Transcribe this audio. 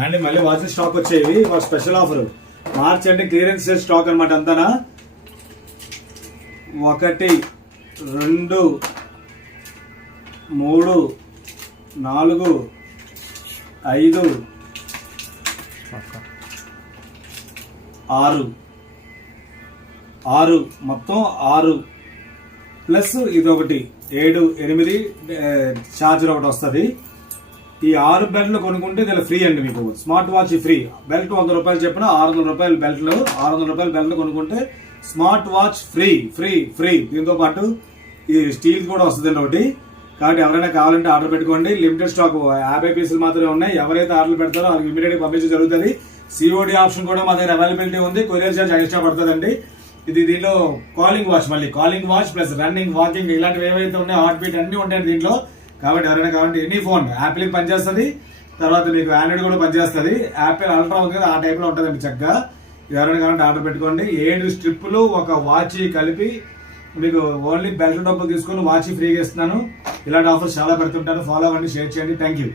And మళ్ళీ watch stock వచ్చేవి special offer March అంటే క్లియరెన్స్ స్టాక్ అనమాట అంతానా 1 2 3 4 5 6 మొత్తం 6 ప్లస్ ఇది ఒకటి 7 8 ఛార్జర్ ఒకటి వస్తుంది. ఈ 6 బెల్ట్లు కొనుక్కుంటే దీనిలో ఫ్రీ అండి. మీకు స్మార్ట్ వాచ్ ఫ్రీ. బెల్ట్ 100 రూపాయలు చెప్పిన 600 రూపాయల బెల్ట్లు 600 రూపాయల బెల్ట్ కొనుక్కుంటే smart watch free free free. దీంతో పాటు ఈ స్టీల్ కూడా వస్తుందండి ఒకటి. కాబట్టి ఎవరైనా కావాలంటే ఆర్డర్ పెట్టుకోండి. లిమిటెడ్ స్టాక్ 50 పీసులు మాత్రమే ఉన్నాయి. ఎవరైతే ఆర్డర్ పెడతారో వాళ్ళకి ఇమీడియట్ గా పంపించడం జరుగుతుంది. సిఓడి ఆప్షన్ కూడా మా దగ్గర అవైలబిలిటీ ఉంది. కొరియర్ చార్జ్ ఎక్స్ట్రా పడుతుందండి. దీనిలో కాలింగ్ వాచ్, మళ్ళీ calling watch plus running, walking ఇలాంటివి ఏవైతే ఉన్నాయో హార్ట్ బీట్ అన్ని ఉంటాయి దీంట్లో. కాబట్టి ఎవరైనా కావాలంటే ఎనీ ఫోన్ యాపిల్ పనిచేస్తుంది, తర్వాత మీకు ఆండ్రాయిడ్ కూడా పనిచేస్తుంది. యాపిల్ అల్ట్రా ఉంది కదా, ఆ టైప్ లో ఉంటుందండి చక్కగా. ఎవరైనా కావాలంటే ఆర్డర్ పెట్టుకోండి. 7 స్ట్రిప్లు ఒక వాచ్ కలిపి మీకు ఓన్లీ బెల్ట్ డబ్బులు తీసుకుని వాచ్ ఫ్రీగా ఇస్తున్నాను. ఇలాంటి ఆఫర్స్ చాలా పెడుతుంటాను. ఫాలో అవ్వండి, షేర్ చేయండి. Thank you.